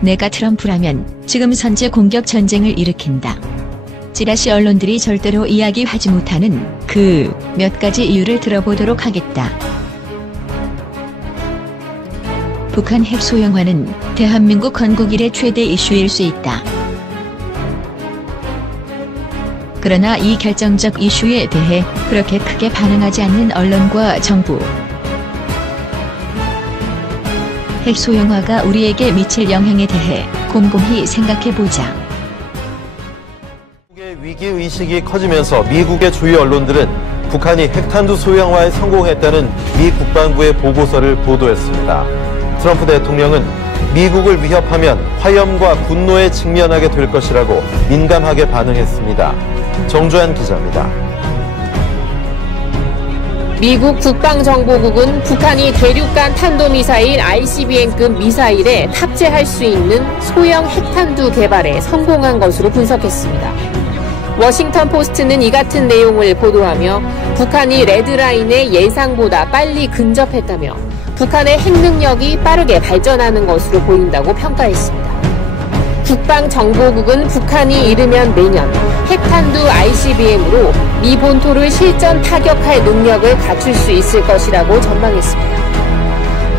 내가 트럼프라면 지금 선제 공격 전쟁을 일으킨다. 찌라시 언론들이 절대로 이야기하지 못하는 그 몇 가지 이유를 들어보도록 하겠다. 북한 핵 소형화는 대한민국 건국 이래 최대 이슈일 수 있다. 그러나 이 결정적 이슈에 대해 그렇게 크게 반응하지 않는 언론과 정부. 핵 소형화가 우리에게 미칠 영향에 대해 곰곰이 생각해보자. 미국의 위기의식이 커지면서 미국의 주요 언론들은 북한이 핵탄두 소형화에 성공했다는 미 국방부의 보고서를 보도했습니다. 트럼프 대통령은 미국을 위협하면 화염과 분노에 직면하게 될 것이라고 민감하게 반응했습니다. 정주한 기자입니다. 미국 국방정보국은 북한이 대륙간 탄도미사일 ICBM급 미사일에 탑재할 수 있는 소형 핵탄두 개발에 성공한 것으로 분석했습니다. 워싱턴 포스트는 이 같은 내용을 보도하며 북한이 레드라인에 예상보다 빨리 근접했다며 북한의 핵 능력이 빠르게 발전하는 것으로 보인다고 평가했습니다. 국방정보국은 북한이 이르면 내년 핵탄두 ICBM으로 미 본토를 실전 타격할 능력을 갖출 수 있을 것이라고 전망했습니다.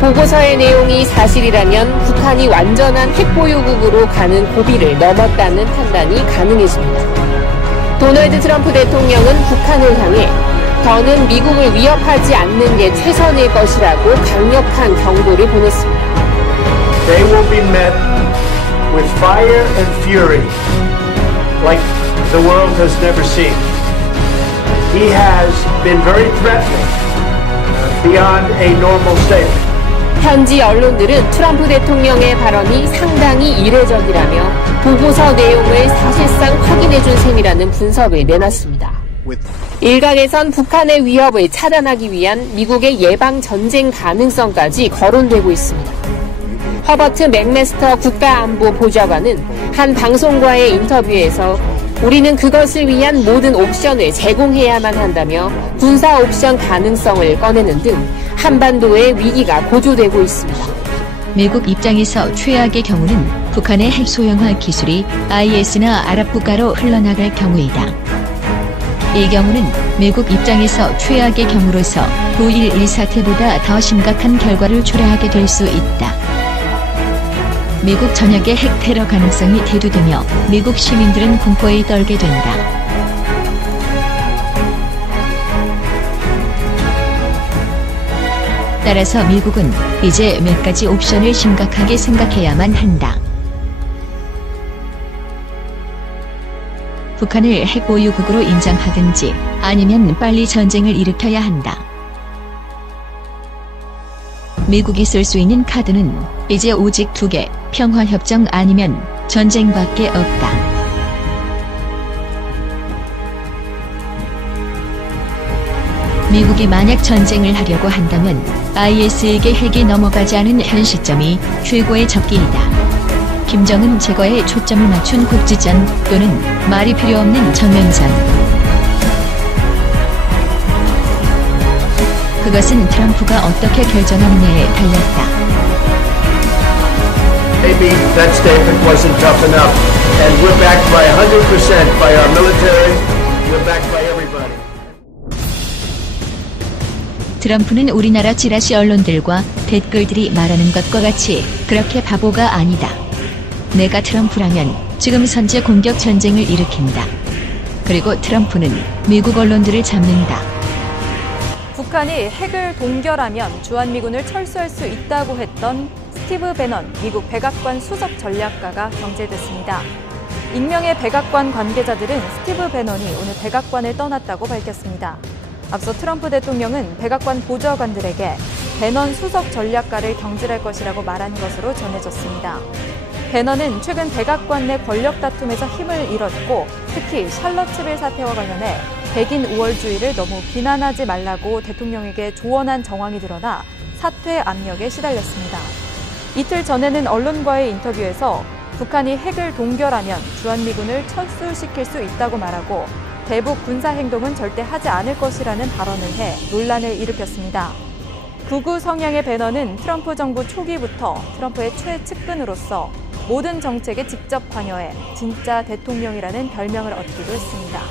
보고서의 내용이 사실이라면 북한이 완전한 핵보유국으로 가는 고비를 넘었다는 판단이 가능해집니다. 도널드 트럼프 대통령은 북한을 향해 더는 미국을 위협하지 않는 게 최선일 것이라고 강력한 경고를 보냈습니다. They will be met with fire and fury like the world has never seen. He has been very threatening beyond a normal state. 현지 언론들은 트럼프 대통령의 발언이 상당히 이례적이라며 보고서 내용을 사실상 확인해준 셈이라는 분석을 내놨습니다. 일각에선 북한의 위협을 차단하기 위한 미국의 예방 전쟁 가능성까지 거론되고 있습니다. 허버트 맥메스터 국가안보보좌관은 한 방송과의 인터뷰에서 우리는 그것을 위한 모든 옵션을 제공해야만 한다며 군사 옵션 가능성을 꺼내는 등 한반도의 위기가 고조되고 있습니다. 미국 입장에서 최악의 경우는 북한의 핵 소형화 기술이 IS나 아랍 국가로 흘러나갈 경우이다. 이 경우는 미국 입장에서 최악의 경우로서 9.11 사태보다 더 심각한 결과를 초래하게 될 수 있다. 미국 전역의 핵 테러 가능성이 대두되며 미국 시민들은 공포에 떨게 된다. 따라서 미국은 이제 몇 가지 옵션을 심각하게 생각해야만 한다. 북한을 핵보유국으로 인정하든지 아니면 빨리 전쟁을 일으켜야 한다. 미국이 쓸 수 있는 카드는 이제 오직 2개, 평화협정 아니면 전쟁밖에 없다. 미국이 만약 전쟁을 하려고 한다면 IS에게 핵이 넘어가지 않은 현 시점이 최고의 적기이다. 김정은 제거에 초점을 맞춘 국지전 또는 말이 필요 없는 전면전. 그것은 트럼프가 어떻게 결정하느냐에 달렸다. Maybe that statement wasn't tough enough, and we're backed by 100% by our military. We're backed by everybody. 트럼프는 우리나라 찌라시 언론들과 댓글들이 말하는 것과 같이 그렇게 바보가 아니다. 내가 트럼프라면 지금 선제 공격 전쟁을 일으킨다. 그리고 트럼프는 미국 언론들을 잡는다. 북한이 핵을 동결하면 주한미군을 철수할 수 있다고 했던 스티브 배넌 미국 백악관 수석 전략가가 경질됐습니다. 익명의 백악관 관계자들은 스티브 배넌이 오늘 백악관을 떠났다고 밝혔습니다. 앞서 트럼프 대통령은 백악관 보좌관들에게 배넌 수석 전략가를 경질할 것이라고 말한 것으로 전해졌습니다. 배넌은 최근 백악관 내 권력 다툼에서 힘을 잃었고 특히 샬럿츠빌 사태와 관련해 백인 우월주의를 너무 비난하지 말라고 대통령에게 조언한 정황이 드러나 사퇴 압력에 시달렸습니다. 이틀 전에는 언론과의 인터뷰에서 북한이 핵을 동결하면 주한미군을 철수시킬 수 있다고 말하고 대북 군사행동은 절대 하지 않을 것이라는 발언을 해 논란을 일으켰습니다. 극우 성향의 배넌은 트럼프 정부 초기부터 트럼프의 최측근으로서 모든 정책에 직접 관여해 진짜 대통령이라는 별명을 얻기도 했습니다.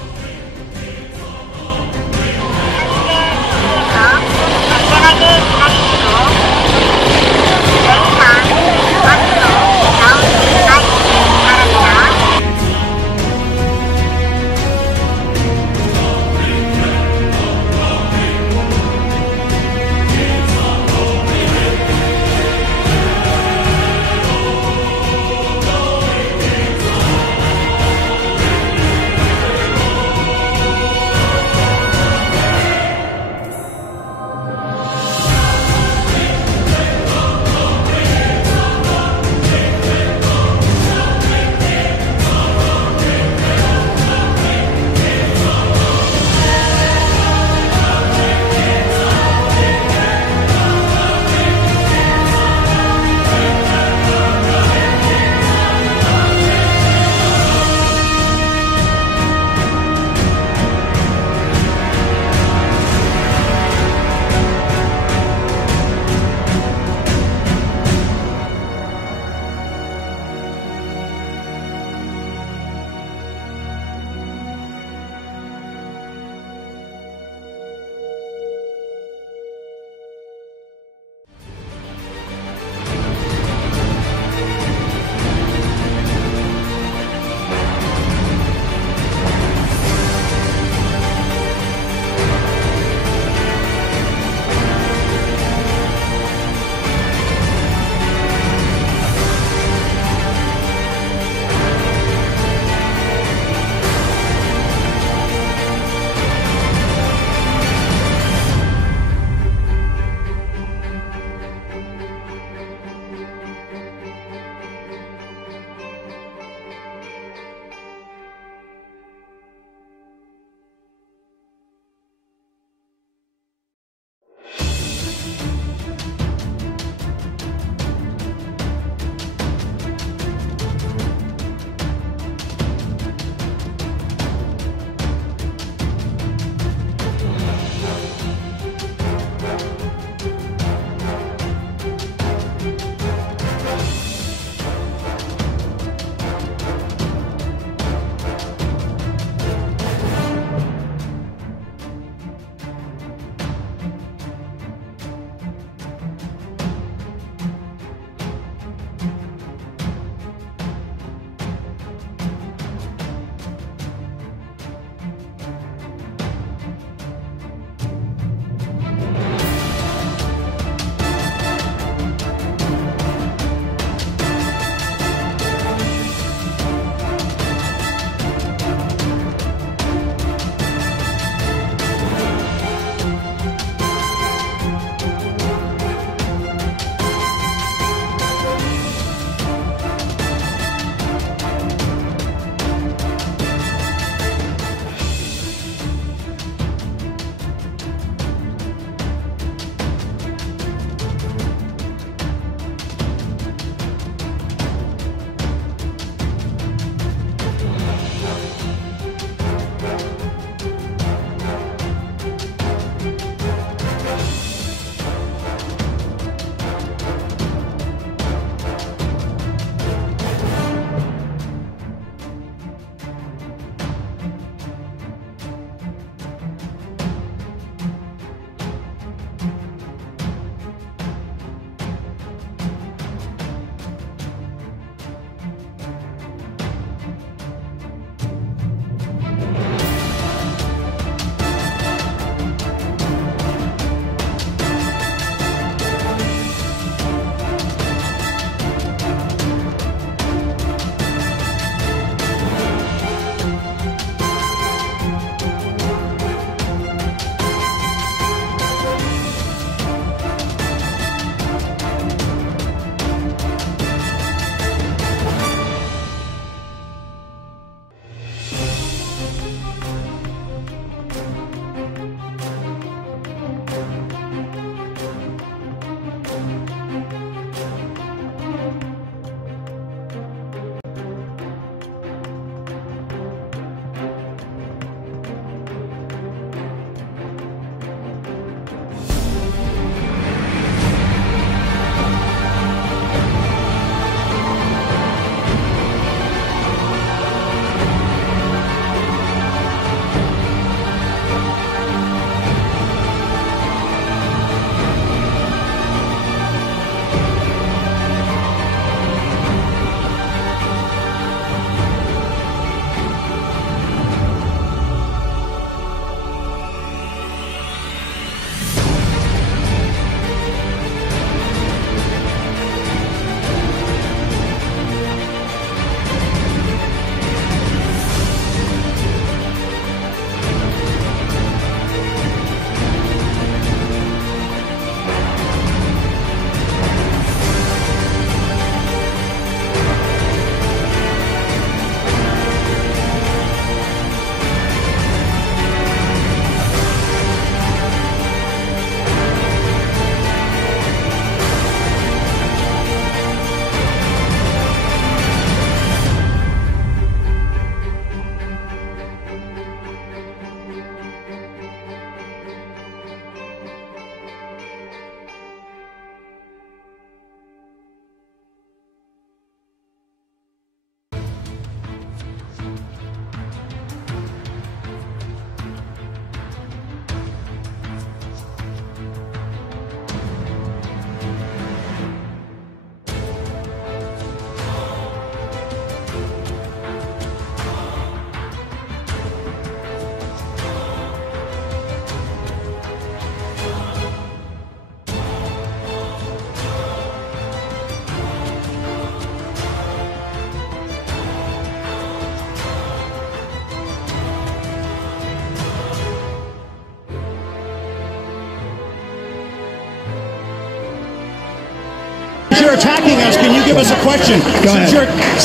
you're attacking us, can you give us a question? Go ahead.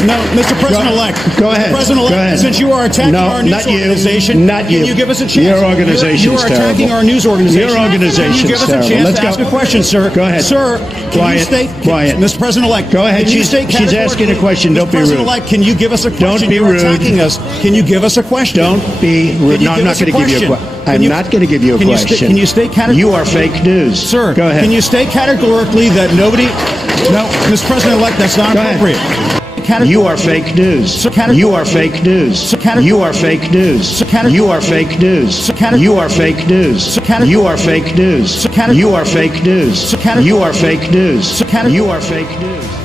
No, Mr. President-elect. Go ahead. President-elect, Go ahead. since you are attacking our news organization, Not you. can you give us a chance? Your organization's You are attacking terrible. our news organization. Your organization's Can you give us a terrible. chance Let's to go. ask a question, sir? Go ahead. Sir, can you state, Quiet. Mr. President-elect. Go ahead. can you She's state asking a categorically- question. Don't be rude. Mr. President-elect, can you give us a question? Don't be You're rude. attacking us. Can you give us a question? Don't be rude. No, I'm not going to give you a question. I'm not going to give you a question. Can you state categorically? You are fake news. Sir, go ahead. Can you state categorically that nobody... No, Mr. President-elect, that's not Go ahead. appropriate. You are fake news. You are fake news. You are fake news. You are fake news. You are fake news. You are fake news. You are fake news. You are fake news. You are fake news.